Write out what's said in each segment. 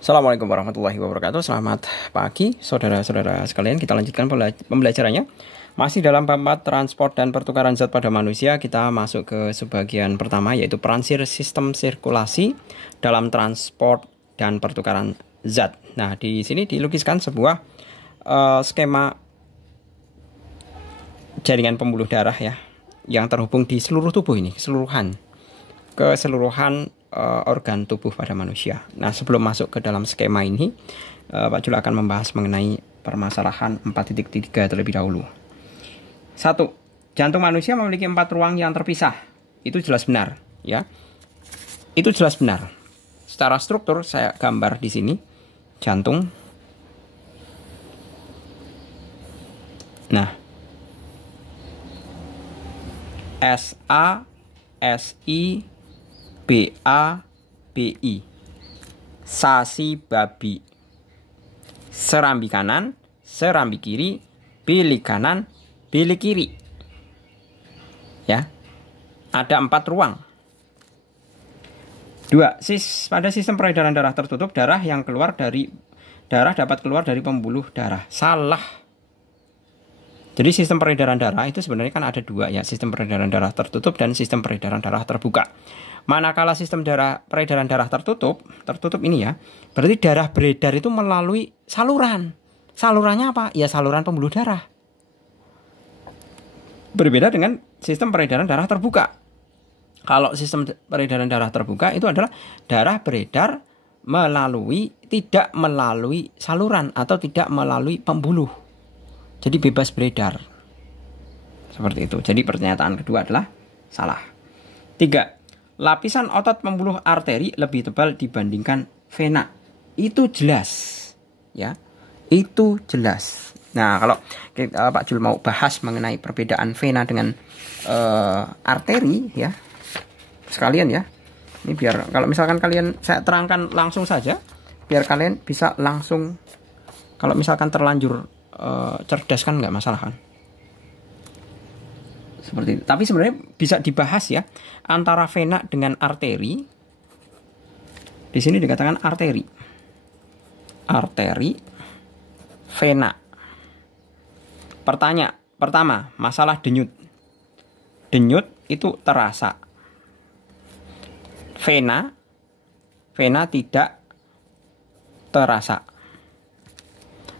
Assalamualaikum warahmatullahi wabarakatuh. Selamat pagi saudara-saudara sekalian. Kita lanjutkan pembelajarannya. Masih dalam bab 4 transport dan pertukaran zat pada manusia. Kita masuk ke sebagian pertama, yaitu peransir sistem sirkulasi dalam transport dan pertukaran zat. Nah, di sini dilukiskan sebuah skema jaringan pembuluh darah ya, yang terhubung di seluruh tubuh ini, keseluruhan organ tubuh pada manusia. Nah, sebelum masuk ke dalam skema ini, Pak Jul akan membahas mengenai permasalahan 4.3 terlebih dahulu. 1. Jantung manusia memiliki 4 ruang yang terpisah. Itu jelas benar, ya. Itu jelas benar. Secara struktur saya gambar di sini jantung. Nah, SA, SI, BA, BI, sasi babi, serambi kanan, serambi kiri, bilik kanan, bilik kiri. Ya, ada 4 ruang. 2. Pada sistem peredaran darah tertutup, darah dapat keluar dari pembuluh darah. Salah. Jadi sistem peredaran darah itu sebenarnya kan ada 2 ya, sistem peredaran darah tertutup dan sistem peredaran darah terbuka. Manakala sistem peredaran darah tertutup ini ya, berarti darah beredar itu melalui saluran. Salurannya apa? Ya saluran pembuluh darah. Berbeda dengan sistem peredaran darah terbuka. Kalau sistem peredaran darah terbuka itu adalah darah beredar tidak melalui saluran atau tidak melalui pembuluh. Jadi bebas beredar. Seperti itu. Jadi pernyataan kedua adalah salah. 3. Lapisan otot pembuluh arteri lebih tebal dibandingkan vena. Itu jelas. Ya. Itu jelas. Nah, kalau Pak Jul mau bahas mengenai perbedaan vena dengan arteri ya. Sekalian ya. Ini biar kalau misalkan saya terangkan langsung saja, biar kalian bisa langsung, kalau misalkan terlanjur cerdas kan nggak masalah kan. Seperti itu. Tapi sebenarnya bisa dibahas ya antara vena dengan arteri. Di sini dikatakan arteri, vena. Pertama, masalah denyut. Denyut itu terasa. Vena tidak terasa.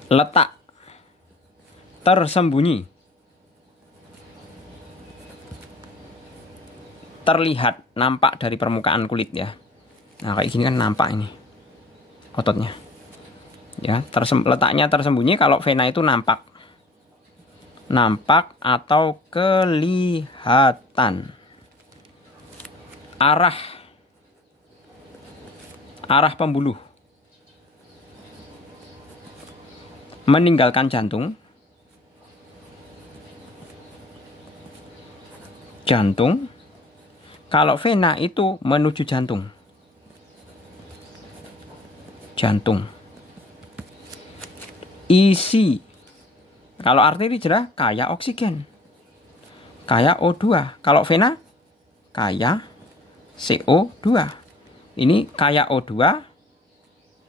Letak, tersembunyi, terlihat, nampak dari permukaan kulit ya. Nah, kayak gini kan nampak ini ototnya ya. Letaknya tersembunyi. Kalau vena itu nampak atau kelihatan. Arah pembuluh, meninggalkan jantung. Kalau vena itu menuju jantung. Isi. Kalau arteri jelas kaya oksigen, kaya O2. Kalau vena kaya CO2. Ini kaya O2.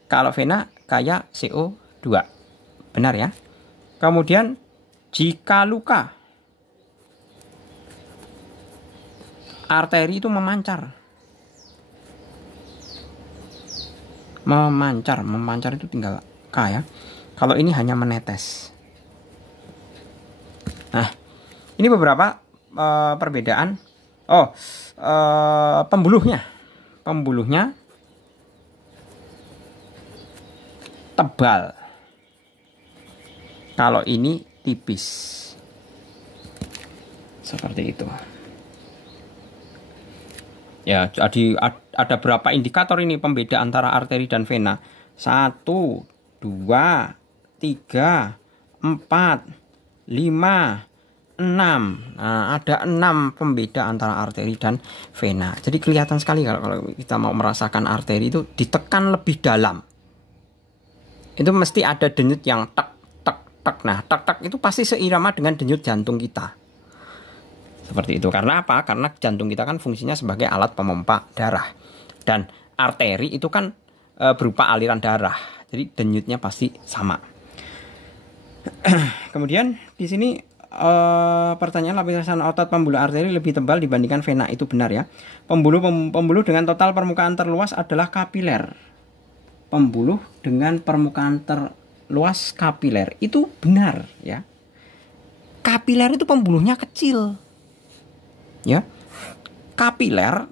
Kalau vena kaya CO2. Benar ya. Kemudian jika luka, arteri itu memancar itu tinggal K ya. Kalau ini hanya menetes. Nah, ini beberapa perbedaan. Pembuluhnya tebal. Kalau ini tipis. Seperti itu. Ya, jadi ada berapa indikator ini pembeda antara arteri dan vena? 1, 2, 3, 4, 5, 6. Nah, ada 6 pembeda antara arteri dan vena. Jadi kelihatan sekali kalau kita mau merasakan arteri itu ditekan lebih dalam. Itu mesti ada denyut yang tek tek tek. Nah, tek tek itu pasti seirama dengan denyut jantung kita. Seperti itu. Karena apa? Karena jantung kita kan fungsinya sebagai alat pemompa darah. Dan arteri itu kan berupa aliran darah. Jadi denyutnya pasti sama. Kemudian di sini pertanyaan, lapisan otot pembuluh arteri lebih tebal dibandingkan vena. Itu benar ya. Pembuluh dengan total permukaan terluas adalah kapiler. Pembuluh dengan permukaan terluas kapiler. Itu benar ya. Kapiler itu pembuluhnya kecil. Ya. Kapiler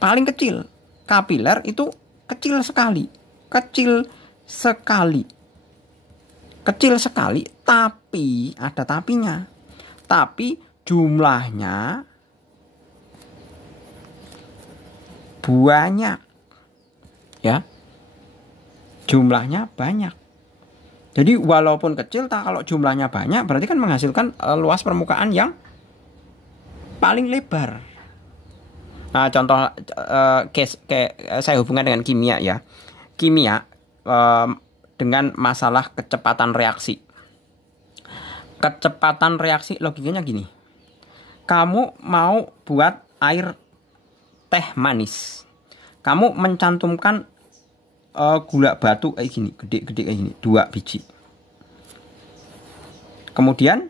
paling kecil. Kapiler itu kecil sekali. Kecil sekali. Kecil sekali, tapi ada tapinya. Tapi jumlahnya banyak. Ya. Jumlahnya banyak. Jadi walaupun kecil, kalau jumlahnya banyak berarti kan menghasilkan luas permukaan yang paling lebar. Nah, contoh case kayak saya hubungkan dengan kimia ya. Kimia dengan masalah kecepatan reaksi. Kecepatan reaksi logikanya gini. Kamu mau buat air teh manis. Kamu mencantumkan gula batu kayak gini, gede-gede kayak gini, 2 biji. Kemudian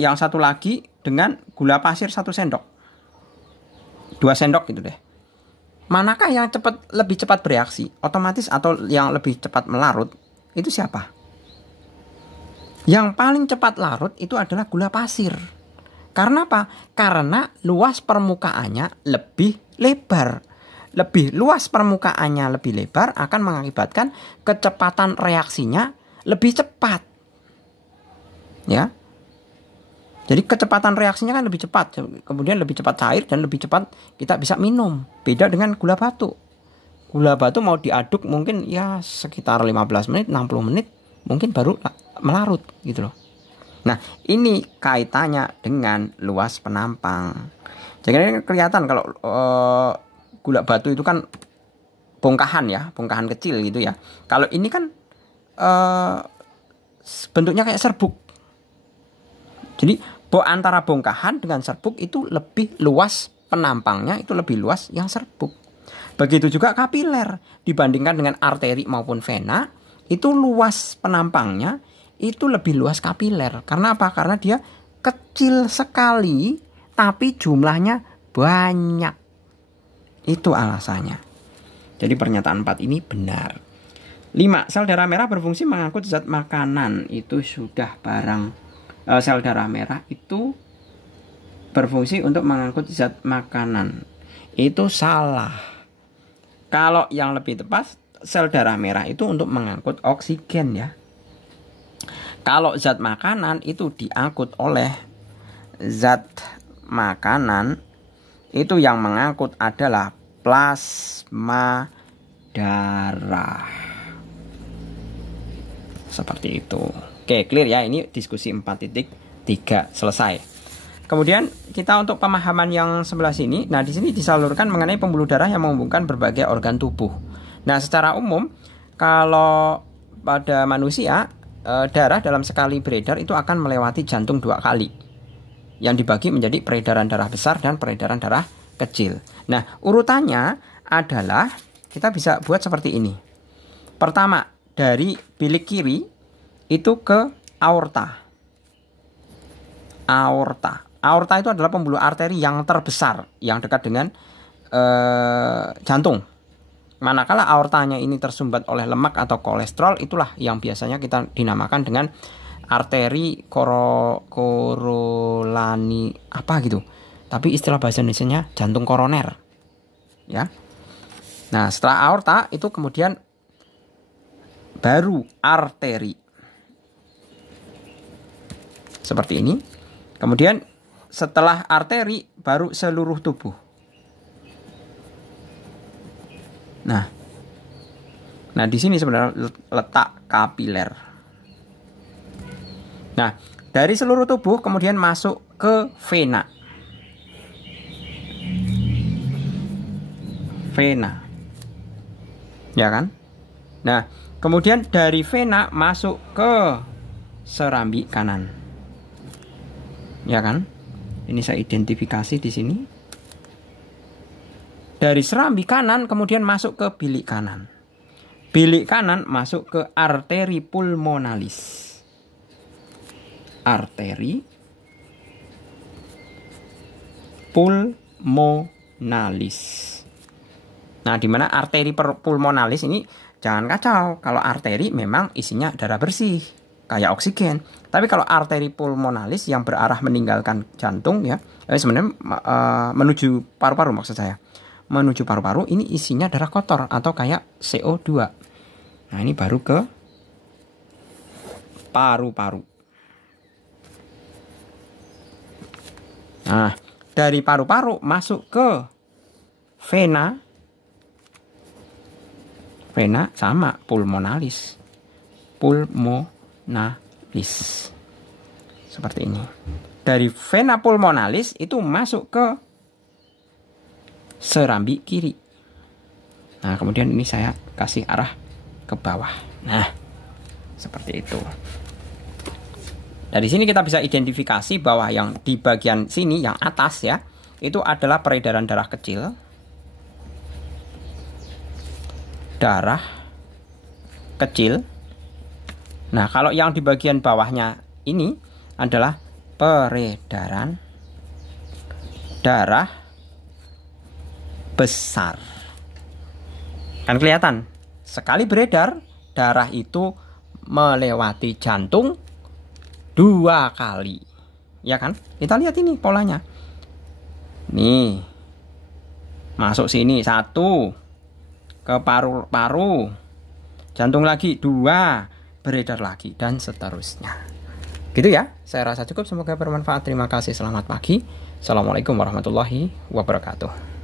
yang satu lagi dengan gula pasir 1 sendok. 2 sendok gitu deh. Manakah yang lebih cepat bereaksi? Otomatis atau yang lebih cepat melarut? Itu siapa? Yang paling cepat larut itu adalah gula pasir. Karena apa? Karena luas permukaannya lebih lebar. Lebih luas permukaannya lebih lebar akan mengakibatkan kecepatan reaksinya lebih cepat. Ya. Jadi kecepatan reaksinya kan lebih cepat. Kemudian lebih cepat cair dan lebih cepat kita bisa minum. Beda dengan gula batu. Gula batu mau diaduk mungkin ya sekitar 15 menit, 60 menit mungkin baru melarut gitu loh. Nah, ini kaitannya dengan luas penampang. Jadi kelihatan kalau gula batu itu kan bongkahan ya, bongkahan kecil gitu ya. Kalau ini kan bentuknya kayak serbuk. Jadi antara bongkahan dengan serbuk itu lebih luas penampangnya, itu lebih luas yang serbuk. Begitu juga kapiler dibandingkan dengan arteri maupun vena, itu luas penampangnya itu lebih luas kapiler. Karena apa? Karena dia kecil sekali tapi jumlahnya banyak. Itu alasannya. Jadi pernyataan 4 ini benar. 5. Sel darah merah berfungsi mengangkut zat makanan. Itu sudah barang. Sel darah merah itu berfungsi untuk mengangkut zat makanan. Itu salah. Kalau yang lebih tepat, sel darah merah itu untuk mengangkut oksigen ya. Kalau zat makanan itu diangkut oleh zat makanan, itu yang mengangkut adalah plasma darah. Seperti itu. Oke, clear ya. Ini diskusi 4.3 selesai. Kemudian kita untuk pemahaman yang sebelah sini. Nah, di sini disalurkan mengenai pembuluh darah yang menghubungkan berbagai organ tubuh. Nah, secara umum kalau pada manusia darah dalam sekali beredar itu akan melewati jantung 2 kali. Yang dibagi menjadi peredaran darah besar dan peredaran darah kecil. Nah, urutannya adalah kita bisa buat seperti ini. Pertama, dari bilik kiri itu ke aorta. Aorta itu adalah pembuluh arteri yang terbesar yang dekat dengan jantung. Manakala aortanya ini tersumbat oleh lemak atau kolesterol, itulah yang biasanya kita dinamakan dengan arteri korolani apa gitu. Tapi istilah bahasa Indonesianya jantung koroner. Ya. Nah, setelah aorta itu kemudian baru arteri. Seperti ini. Kemudian setelah arteri baru seluruh tubuh. Nah, di sini sebenarnya letak kapiler. Nah, dari seluruh tubuh kemudian masuk ke vena. Vena. Ya kan? Nah, kemudian dari vena masuk ke serambi kanan. Ya kan? Ini saya identifikasi di sini. Dari serambi kanan kemudian masuk ke bilik kanan. Bilik kanan masuk ke arteri pulmonalis. Arteri pulmonalis. Nah, di mana arteri pulmonalis ini jangan kacau. Kalau arteri memang isinya darah bersih, kayak oksigen. Tapi kalau arteri pulmonalis yang berarah meninggalkan jantung ya, sebenarnya menuju paru-paru maksud saya. Menuju paru-paru ini isinya darah kotor atau kayak CO2. Nah, ini baru ke paru-paru. Nah, dari paru-paru masuk ke vena. Vena sama pulmonalis. Pulmonalis. Seperti ini. Dari vena pulmonalis itu masuk ke serambi kiri. Nah, kemudian ini saya kasih arah ke bawah. Nah, seperti itu. Dari sini kita bisa identifikasi bahwa yang di bagian sini, yang atas ya, itu adalah peredaran darah kecil. Darah kecil. Nah, kalau yang di bagian bawahnya ini adalah peredaran darah besar. Kan kelihatan, sekali beredar, darah itu melewati jantung 2 kali. Ya kan? Kita lihat ini polanya. Nih. Masuk sini 1. Ke paru-paru, jantung lagi 2, beredar lagi, dan seterusnya. Gitu ya, saya rasa cukup, semoga bermanfaat. Terima kasih, selamat pagi. Assalamualaikum warahmatullahi wabarakatuh.